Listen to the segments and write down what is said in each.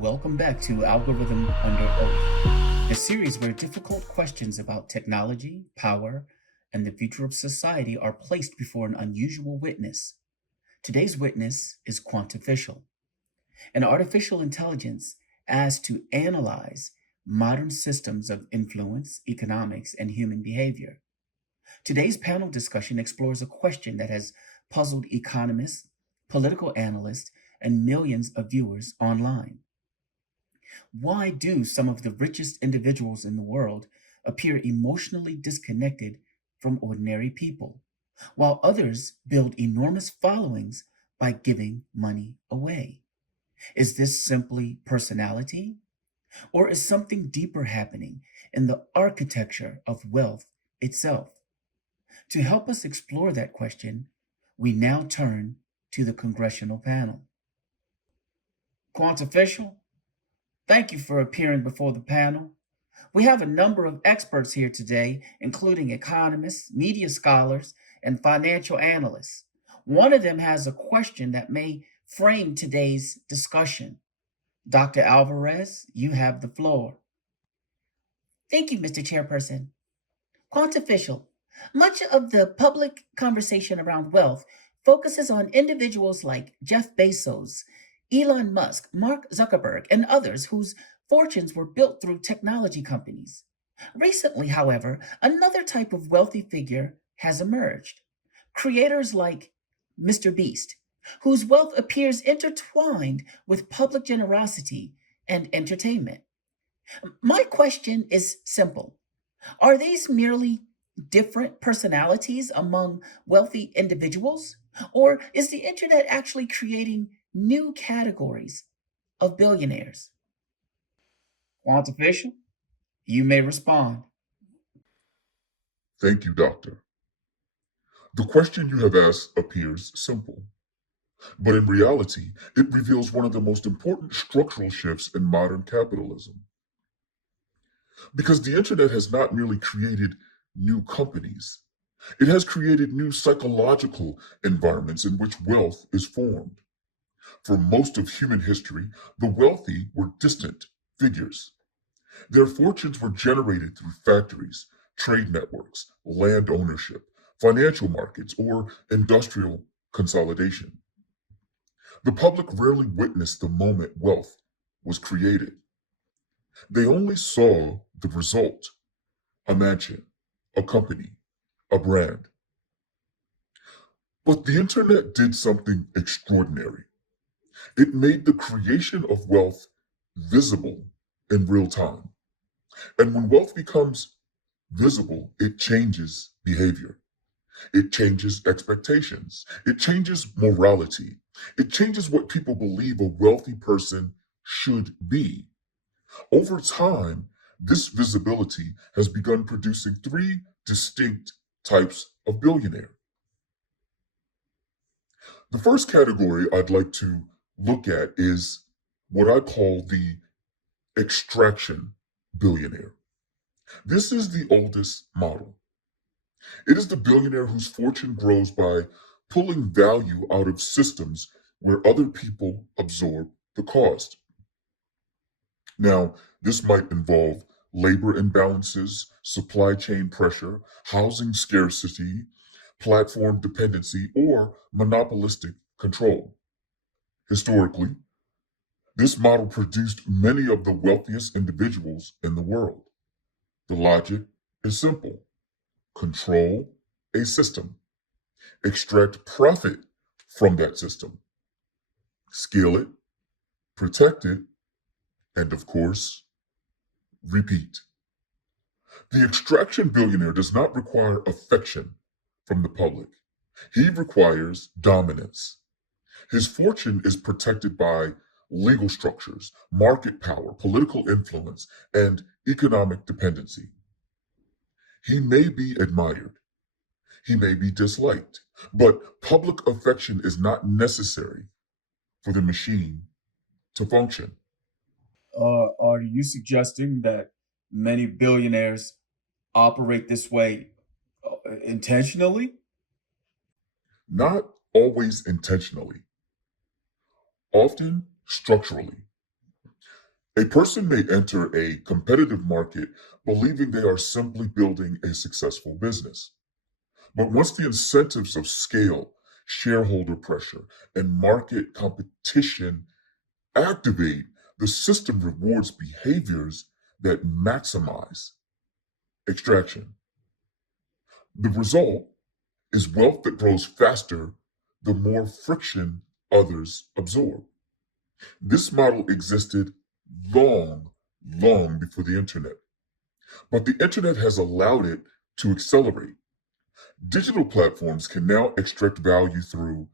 Welcome back to Algorithm Under Oath, a series where difficult questions about technology, power, and the future of society are placed before an unusual witness. Today's witness is Quantaficial, an artificial intelligence asked to analyze modern systems of influence, economics, and human behavior. Today's panel discussion explores a question that has puzzled economists, political analysts, and millions of viewers online. Why do some of the richest individuals in the world appear emotionally disconnected from ordinary people, while others build enormous followings by giving money away? Is this simply personality, or is something deeper happening in the architecture of wealth itself? To help us explore that question, we now turn to the congressional panel. Quantificial, thank you for appearing before the panel. We have a number of experts here today, including economists, media scholars, and financial analysts. One of them has a question that may frame today's discussion. Dr. Alvarez, you have the floor. Thank you, Mr. Chairperson. Quantificial. Much of the public conversation around wealth focuses on individuals like Jeff Bezos, Elon Musk, Mark Zuckerberg, and others whose fortunes were built through technology companies. Recently, however, another type of wealthy figure has emerged. Creators like Mr. Beast, whose wealth appears intertwined with public generosity and entertainment. My question is simple. Are these merely different personalities among wealthy individuals? Or is the internet actually creating new categories of billionaires? Quantificial, you may respond. Thank you, Doctor. The question you have asked appears simple, but in reality, it reveals one of the most important structural shifts in modern capitalism. Because the internet has not merely created new companies, it has created new psychological environments in which wealth is formed. For most of human history, the wealthy were distant figures. Their fortunes were generated through factories, trade networks, land ownership, financial markets, or industrial consolidation. The public rarely witnessed the moment wealth was created. They only saw the result: a mansion, a company, a brand. But the internet did something extraordinary. It made the creation of wealth visible in real time. And when wealth becomes visible, it changes behavior. It changes expectations. It changes morality. It changes what people believe a wealthy person should be. Over time, this visibility has begun producing three distinct types of billionaire. The first category I'd like to look at is what I call the extraction billionaire. This is the oldest model. It is the billionaire whose fortune grows by pulling value out of systems where other people absorb the cost. Now, this might involve labor imbalances, supply chain pressure, housing scarcity, platform dependency, or monopolistic control. Historically, this model produced many of the wealthiest individuals in the world. The logic is simple: control a system, extract profit from that system, scale it, protect it, and of course, repeat. The extraction billionaire does not require affection from the public. He requires dominance. His fortune is protected by legal structures, market power, political influence, and economic dependency. He may be admired, he may be disliked, but public affection is not necessary for the machine to function. Are you suggesting that many billionaires operate this way intentionally? Not always intentionally, often structurally. A person may enter a competitive market believing they are simply building a successful business. But once the incentives of scale, shareholder pressure, and market competition activate, the system rewards behaviors that maximize extraction. The result is wealth that grows faster the more friction others absorb. This model existed long, long before the internet, but the internet has allowed it to accelerate. Digital platforms can now extract value through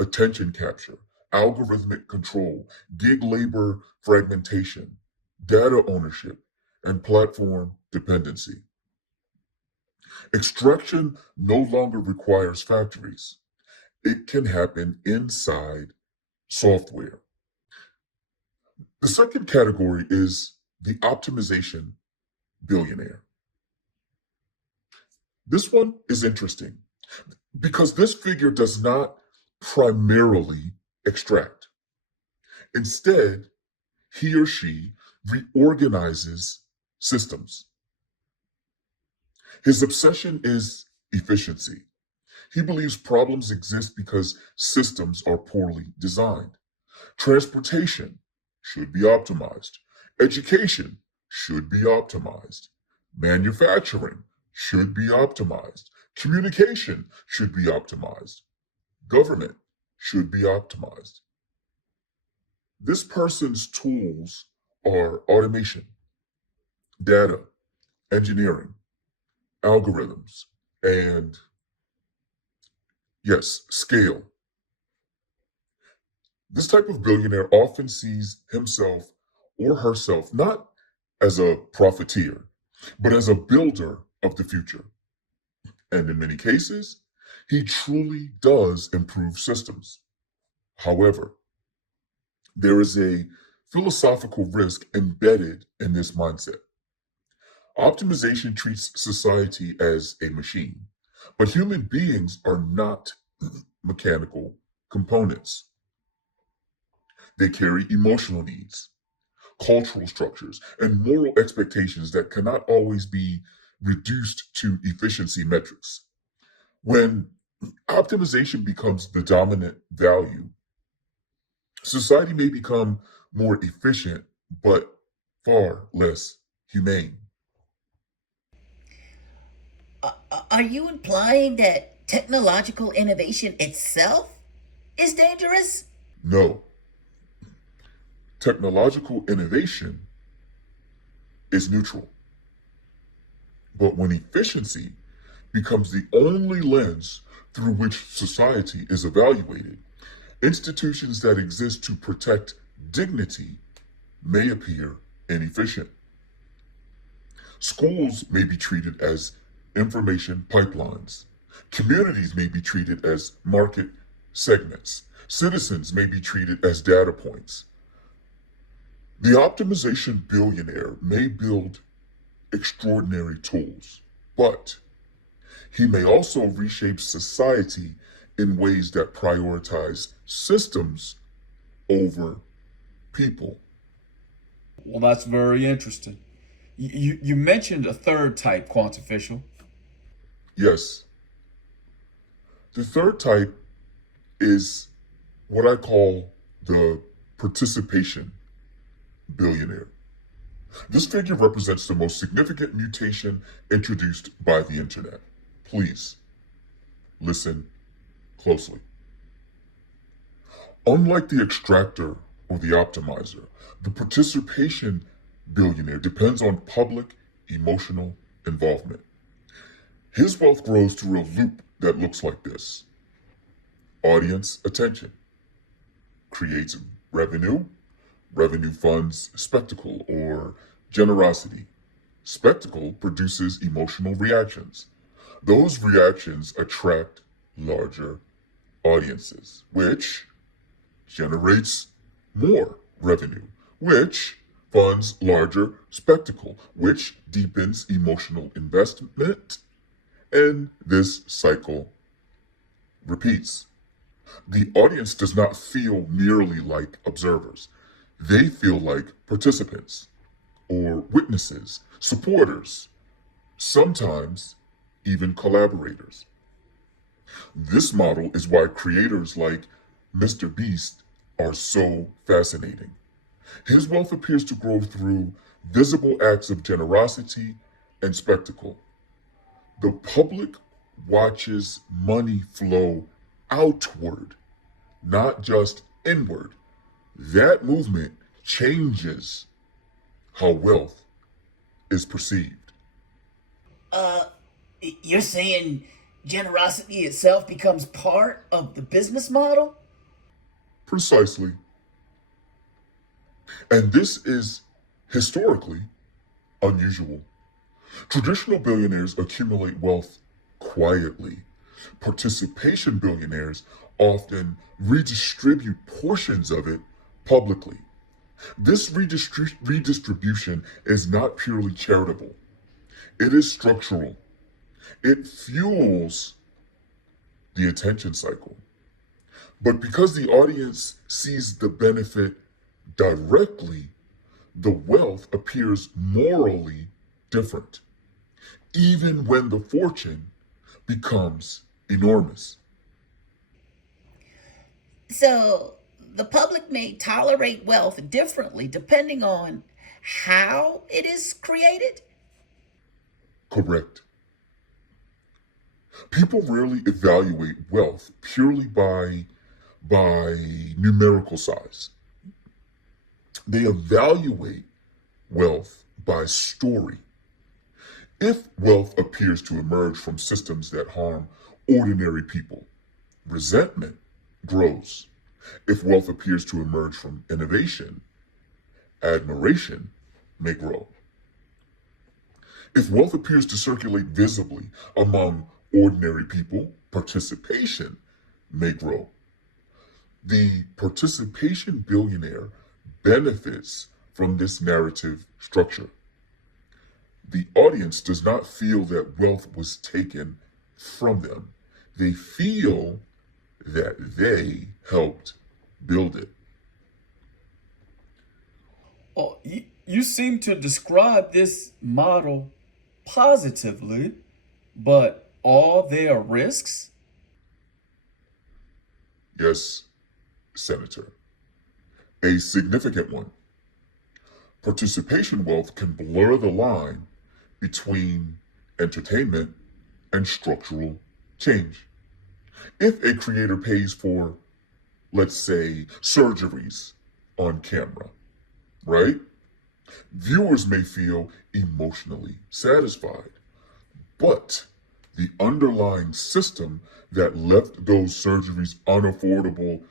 attention capture, algorithmic control, gig labor fragmentation, data ownership, and platform dependency. Extraction no longer requires factories. It can happen inside software. The second category is the optimization billionaire. This one is interesting because this figure does not primarily extract. Instead, he or she reorganizes systems. His obsession is efficiency. He believes problems exist because systems are poorly designed. Transportation should be optimized. Education should be optimized. Manufacturing should be optimized. Communication should be optimized. Government should be optimized. This person's tools are automation, data, engineering, algorithms, and yes, scale. This type of billionaire often sees himself or herself not as a profiteer, but as a builder of the future. And in many cases, he truly does improve systems. However, there is a philosophical risk embedded in this mindset. Optimization treats society as a machine, but human beings are not mechanical components. They carry emotional needs, cultural structures, and moral expectations that cannot always be reduced to efficiency metrics. When optimization becomes the dominant value, society may become more efficient, but far less humane. Are you implying that technological innovation itself is dangerous? No, technological innovation is neutral. But when efficiency becomes the only lens through which society is evaluated, institutions that exist to protect dignity may appear inefficient. Schools may be treated as information pipelines. Communities may be treated as market segments. Citizens may be treated as data points. The optimization billionaire may build extraordinary tools, but he may also reshape society in ways that prioritize systems over people. Well, that's very interesting. You mentioned a third type, Quantaficial. Yes, the third type is what I call the participation billionaire. This figure represents the most significant mutation introduced by the internet. Please listen closely. Unlike the extractor or the optimizer, the participation billionaire depends on public emotional involvement. His wealth grows through a loop that looks like this: audience attention creates revenue, revenue funds spectacle or generosity. Spectacle produces emotional reactions. Those reactions attract larger audiences, which generates more revenue, which funds larger spectacle, which deepens emotional investment, and this cycle repeats. The audience does not feel merely like observers. They feel like participants or witnesses, supporters, sometimes even collaborators. This model is why creators like Mr. Beast are so fascinating. His wealth appears to grow through visible acts of generosity and spectacle. The public watches money flow outward, not just inward. That movement changes how wealth is perceived. Uh, you're saying generosity itself becomes part of the business model? Precisely. And this is historically unusual. Traditional billionaires accumulate wealth quietly. Participation billionaires often redistribute portions of it publicly. This redistribution is not purely charitable, it is structural. It fuels the attention cycle. But because the audience sees the benefit directly, the wealth appears morally different, even when the fortune becomes enormous. So the public may tolerate wealth differently depending on how it is created? Correct. People rarely evaluate wealth purely by numerical size. They evaluate wealth by story. If wealth appears to emerge from systems that harm ordinary people, resentment grows. If wealth appears to emerge from innovation, admiration may grow. If wealth appears to circulate visibly among ordinary people, participation may grow. The participation billionaire benefits from this narrative structure. The audience does not feel that wealth was taken from them. They feel that they helped build it. Oh, you seem to describe this model positively, but are there risks? Yes, Senator. A significant one. Participation wealth can blur the line between entertainment and structural change. If a creator pays for, let's say, surgeries on camera, right? Viewers may feel emotionally satisfied, but the underlying system that left those surgeries unaffordable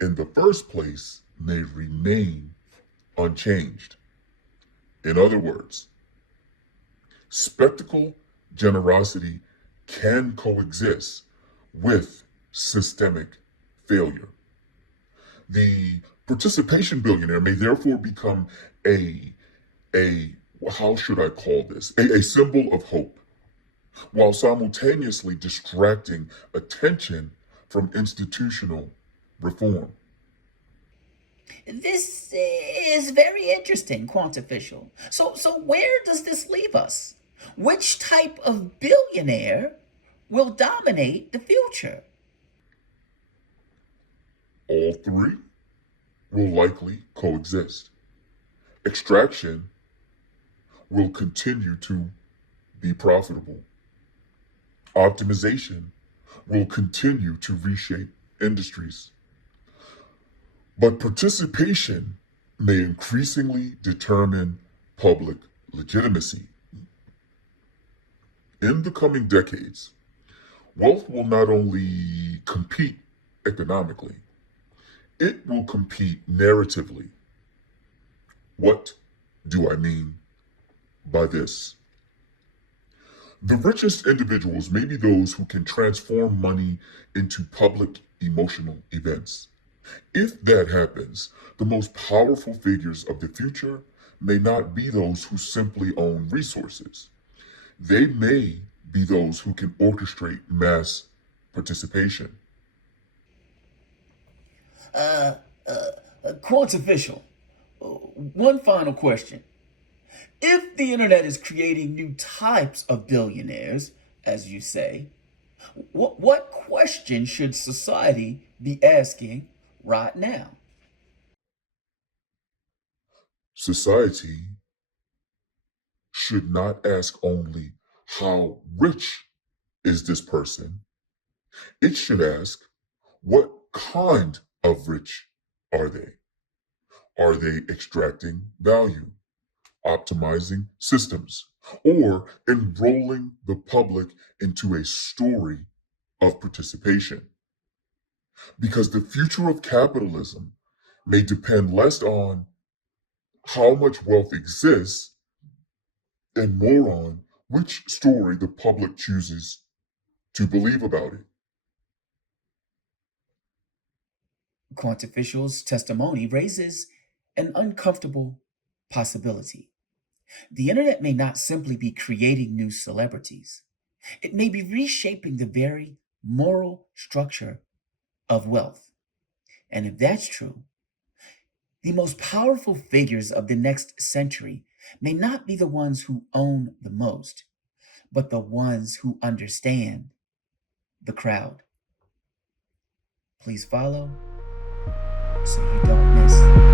in the first place may remain unchanged. In other words, spectacle generosity can coexist with systemic failure. The participation billionaire may therefore become a a how should I call this? A symbol of hope, while simultaneously distracting attention from institutional reform. This is very interesting, Quantaficial. So where does this leave us? Which type of billionaire will dominate the future? All three will likely coexist. Extraction will continue to be profitable. Optimization will continue to reshape industries. But participation may increasingly determine public legitimacy. In the coming decades, wealth will not only compete economically, it will compete narratively. What do I mean by this? The richest individuals may be those who can transform money into public emotional events. If that happens, the most powerful figures of the future may not be those who simply own resources. They may be those who can orchestrate mass participation. Quantificial. One final question. If the internet is creating new types of billionaires, as you say, what question should society be asking right now? Society should not ask only how rich is this person, it should ask what kind of rich are they? Are they extracting value, optimizing systems, or enrolling the public into a story of participation? Because the future of capitalism may depend less on how much wealth exists and more on which story the public chooses to believe about it. Quantaficial's testimony raises an uncomfortable possibility. The internet may not simply be creating new celebrities, it may be reshaping the very moral structure of wealth. And if that's true, the most powerful figures of the next century may not be the ones who own the most, but the ones who understand the crowd. Please follow so you don't miss